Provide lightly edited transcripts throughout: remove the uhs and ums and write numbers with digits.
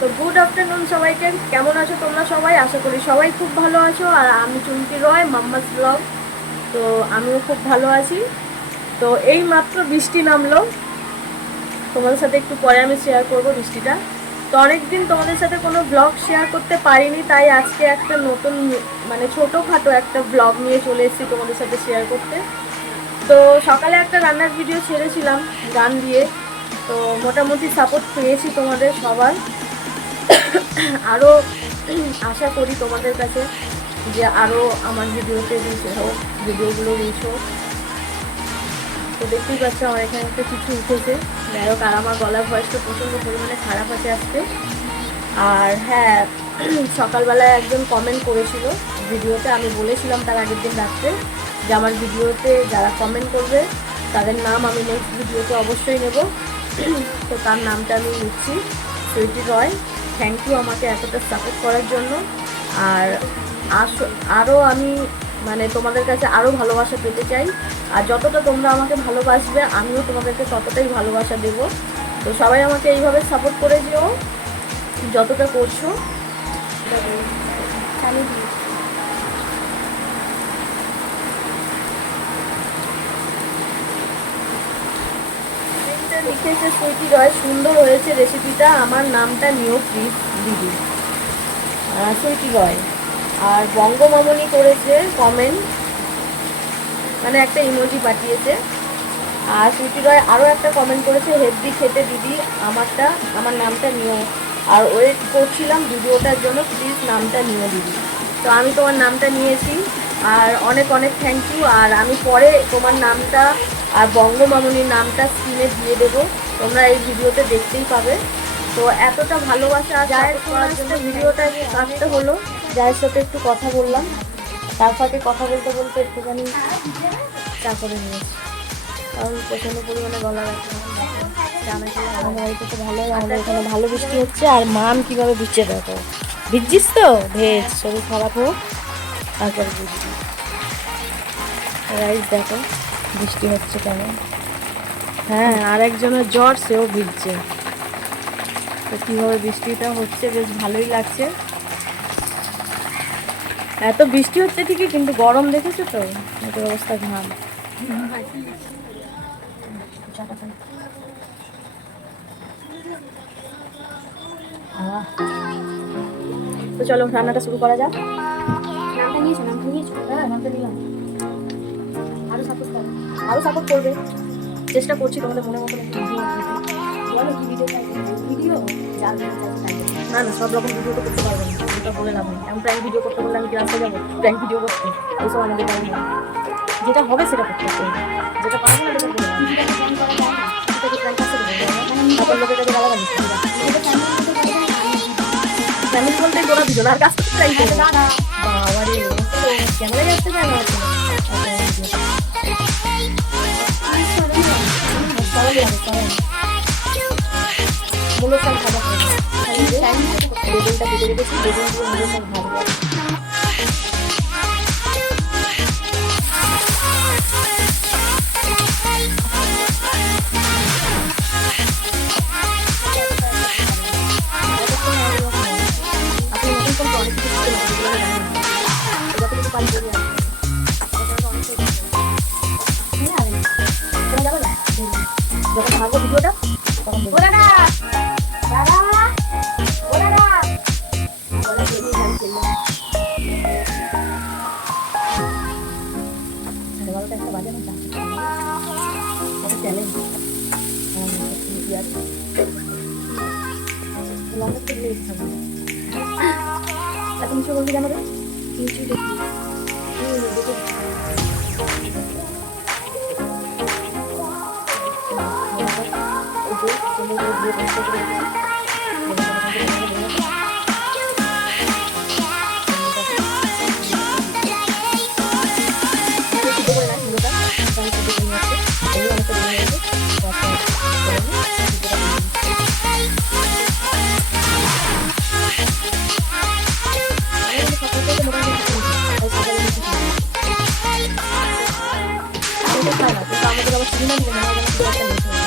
তো good afternoon সবাইকে। কেমন আছো তোমরা সবাই? আশা করি সবাই খুব ভালো আছো। আর আমি চুমকি রয়, মাম্মাস ব্লগ। তো আমিও খুব ভালো আছি। তো এই মাত্র বৃষ্টি নামলো, তোমাদের সাথে একটু পরে আমি শেয়ার করব বৃষ্টিটা। তো অনেকদিন তোমাদের সাথে কোনো ব্লগ শেয়ার করতে পারিনি, তাই আজকে একটা নতুন মানে ছোটোখাটো একটা ব্লগ নিয়ে চলে এসেছি তোমাদের সাথে শেয়ার করতে। তো সকালে একটা রান্নার ভিডিও ছেড়েছিলাম গান দিয়ে, তো মোটামুটি সাপোর্ট পেয়েছি তোমাদের সবার। আরও আশা করি তোমাদের কাছে যে আরও আমার ভিডিওতে রিচ হোক, ভিডিওগুলো রিচ হোক। তো দেখতেই পাচ্ছ আমার এখানে একটা কিছু উঠেছে, যাই হোক। আর আমার গলার ভয়েসটা প্রচণ্ড পরিমাণে খারাপ আছে আজকে। আর হ্যাঁ, সকালবেলায় একজন কমেন্ট করেছিল ভিডিওতে, আমি বলেছিলাম তার আগের দিন রাত্রে যে আমার ভিডিওতে যারা কমেন্ট করবে তাদের নাম আমি নেক্সট ভিডিওতে অবশ্যই নেব। তো তার নামটা আমি নিচ্ছি, সুইটি রয়। থ্যাংক ইউ আমাকে এতটা সাপোর্ট করার জন্য। আর আরও আমি মানে তোমাদের কাছে আরও ভালোবাসা পেতে চাই। আর যতটা তোমরা আমাকে ভালোবাসবে আমিও তোমাদেরকে ততটাই ভালোবাসা দেব। তো সবাই আমাকে এইভাবে সাপোর্ট করে যেও যতটা করছো। লিখেছে সুইটি রয়, সুন্দর হয়েছে রেসিপিটা, আমার নামটা নিও প্লিজ দিদি। সুইটি রয়। আর বঙ্গমামনি করেছে কমেন্ট, মানে একটা ইমোজি পাঠিয়েছে। আর সুইটি রয় আরও একটা কমেন্ট করেছে, হেভি খেতে দিদি, আমার নামটা নিও। আর ওয়েট করছিলাম ভিডিওটার জন্য, প্লিজ নামটা নিও দিদি। তো আমি তোমার নামটা নিয়েছি, আর অনেক অনেক থ্যাংক ইউ। আর আমি পরে তোমার নামটা আর বঙ্গমামনির নামটা স্ক্রিনে দিয়ে দেবো, তোমরা এই ভিডিওতে দেখতেই পাবে। তো এতটা ভালোবাসা যায় করার জন্য ভিডিওটা কাটতে হলো। যার সাথে একটু কথা বললাম, তার সাথে কথা বলতে বলতে একটুখানি চা করে নিয়েছি, কারণ প্রচণ্ড পরিমাণে গলা ব্যথা। আমাদের বাড়িতে তো ভালোই, আমাদের এখানে ভালো বৃষ্টি হচ্ছে। আর মাম কীভাবে ভিজছে দেখো, ভিজছিস তো, ভেজ শরীর খারাপ হোক তারপরে বুঝবি। রাইস দেখো বৃষ্টি হচ্ছে কেমন। হ্যাঁ, আর একজনের জ্বর, সেও ভিজছে। তো কীভাবে বৃষ্টিটা হচ্ছে বেশ ভালোই লাগছে। এত বৃষ্টি হচ্ছে ঠিকই, কিন্তু গরম দেখেছো তো, এটার অবস্থা ঘাম। তো চলো রান্নাটা শুরু করা যাক। নামটা নিয়েছো? হ্যাঁ, নামটা নিলাম। আরও সাপোর্ট করবে, চেষ্টা করছি তোমাদের মনে মতো একটু ভিডিও দিতে। বলো কি ভিডিও চাইছো? ভিডিও না না, সব রকম ভিডিও তো করতে পারবো না, ওটা বলে লাভ নেই। আমি প্র্যাঙ্ক ভিডিও করতে বললে আমি কি রাস্তায় যাবো প্র্যাঙ্ক ভিডিও করতে? এইসব আমাদের পারবো না, যেটা হবে সেটা করতে হবে, যেটা পারবো না সেটা বলে প্র্যাঙ্ক করতে তারপর লোকের কাছে গালাগালি। ফ্যামিলি বলতে গোড়া দিল না, আর কাজ করতে প্র্যাঙ্ক করবো। বাবা রে, ক্যামেরা আসতে যায় না। মূল শাক ভাজা করবো, বেগুনটা কেটে রেখেছি, বেগুন দিয়ে মূল শাক ভাজবো। আপনি নতুন কোন অনেক কিছু শিখতে পারেন, যতটুকু পারি করি আর যখন ভাববো ভিডিওটা তখন চ্যালেঞ্জ এত কিছু বলতে জানো কিছু দেখি আমাদের আবার সিনেমা দিলে না, একটা লেট হয়।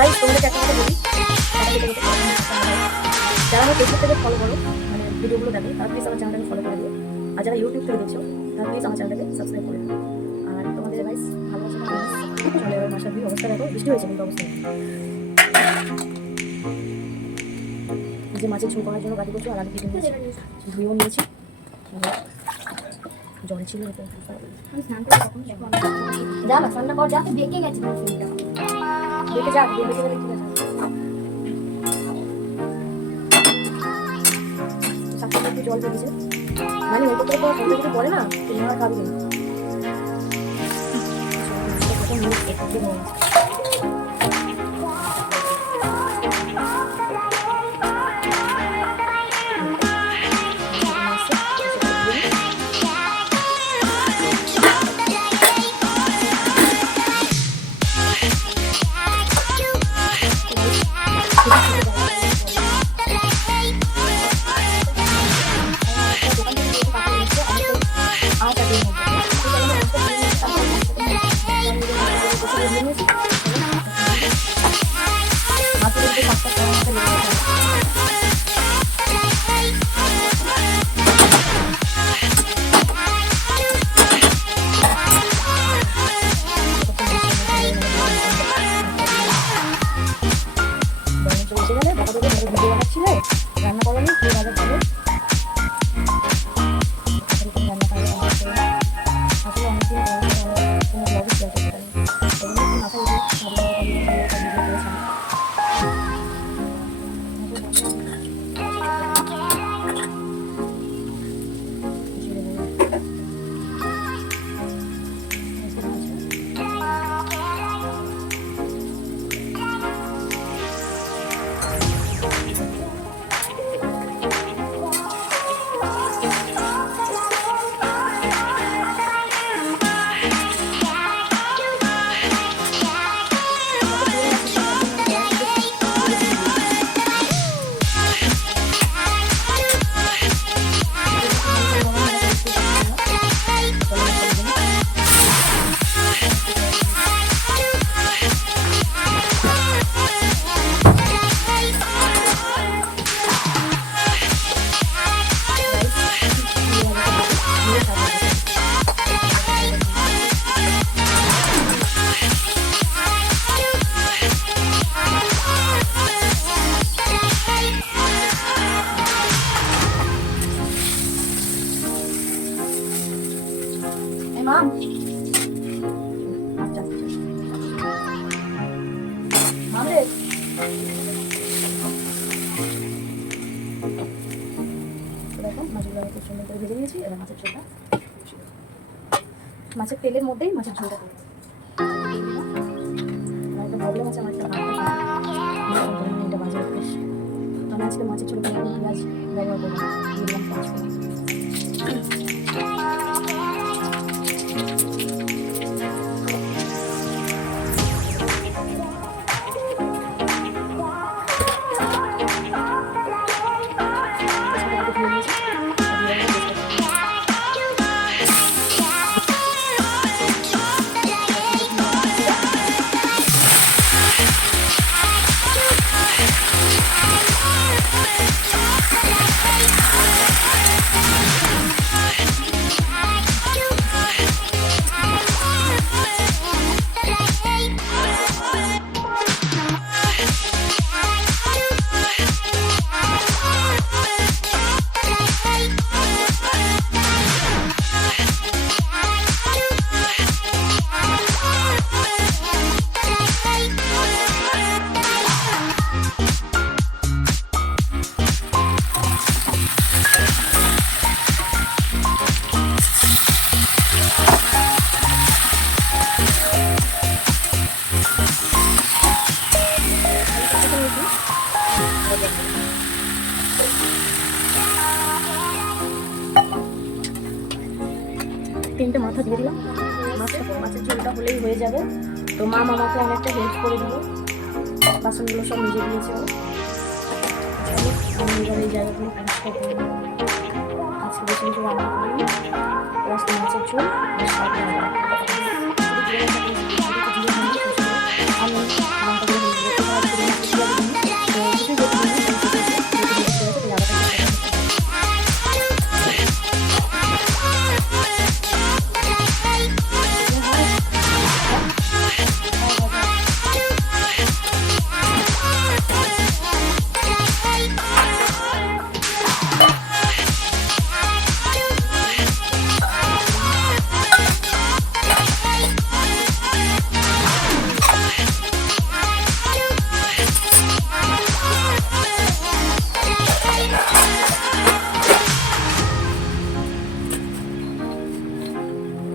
গাইস তোমাদেরকে একটা কথা বলি, যারা আমার ফেসবুক থেকে ফলো করো মানে ভিডিওগুলো দেখো তারা প্লিজ আমার চ্যানেলটাকে ফলো করে দিও, আর যারা ইউটিউব থেকে দেখছো তারা প্লিজ আমার চ্যানেলটাকে সাবস্ক্রাইব করে দিও। আর তোমাদের গাইস ভালোবাসা চলে এবার মাসার ভিউ অবস্থা দেখো, বৃষ্টি হয়েছে কিন্তু অবস্থা যে মাছের ঝোল করার জন্য গাড়ি করছো, আর আগে কেটে নিয়েছি, ধুয়েও নিয়েছি, জল ছিল যা না রান্না কর, যা বেঁকে গেছে বেঁকে যা, বেঁকে গেলে ঠিক আছে। সাথে একটু জল বেরিয়েছে মানে ওই করতে সন্ধ্যা যদি পড়ে না তুমি আর খাবি না। রান্না করা নেই বাজার যাবে রান্না করে আসলে অনেকদিন কোনো ব্লগে শেয়ার করতে পারি মাথায় Mom. Mom. দেখো মাছগুলো খুব সুন্দর করে ভেজে নিয়েছি, এবার মাছের ঝোলটা মাছের তেলের মধ্যেই মাছের ঝোলটা করবো। একটা প্রবলেম আছে আমার, এটা বাজার বেশ তো আমি আজকে মাছের ঝোলটা পেঁয়াজ ব্যবহার করবো, দিয়ে দিলাম 5 মিনিট। তিনটে মাথা দিয়ে দিলাম, মাছের ঝোলটা হলেই হয়ে যাবে। তো মা মামাকে অনেকটা হেল্প করে দিল, বাসনগুলো সব নিজে দিয়েছে। আমি এবার এই জায়গাগুলো পরিষ্কার করে আজকে বেশি কিছু রান্না করিনি, মাছের ঝোল আর শাক আমি লঙ্কা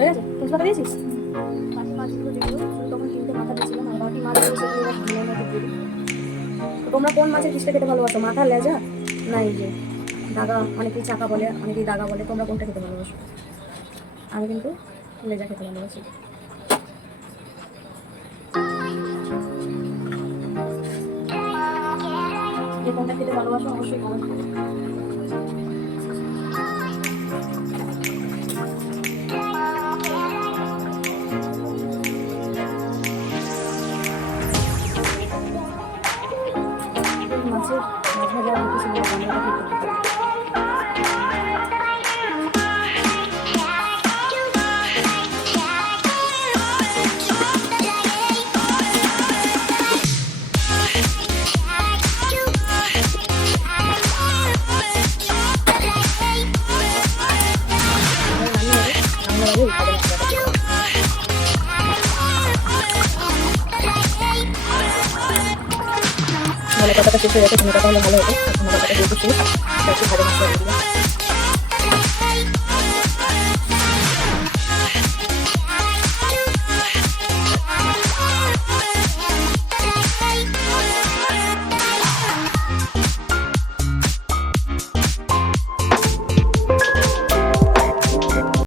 ঠিক আছে তুলসী পাতা দিয়েছিস? বাকি মাছগুলো যেগুলো শুধু তখন তিনটে মাথা দিয়েছিলাম আর বাকি মাছগুলো সেগুলো এবার ভালো মতো দিয়ে দিই। তো তোমরা কোন মাছের পিসটা খেতে ভালোবাসো, মাথা, লেজা না এই যে দাগা, অনেকেই চাকা বলে অনেকেই দাগা বলে, তোমরা কোনটা খেতে ভালোবাসো? আমি কিন্তু লেজা খেতে ভালোবাসি। যে কোনটা খেতে ভালোবাসো অবশ্যই কমেন্ট করো। মাছের মাছ ভাজা আর কিছু বাংলাটা খেতে পারি। মানে কথাটা শেষ হয়ে গেছে, তুমি কথা হলে ভালো হতো, তোমার কথাটা যেহেতু শেষ একটু ভালো মাছটা দিয়ে দিলাম।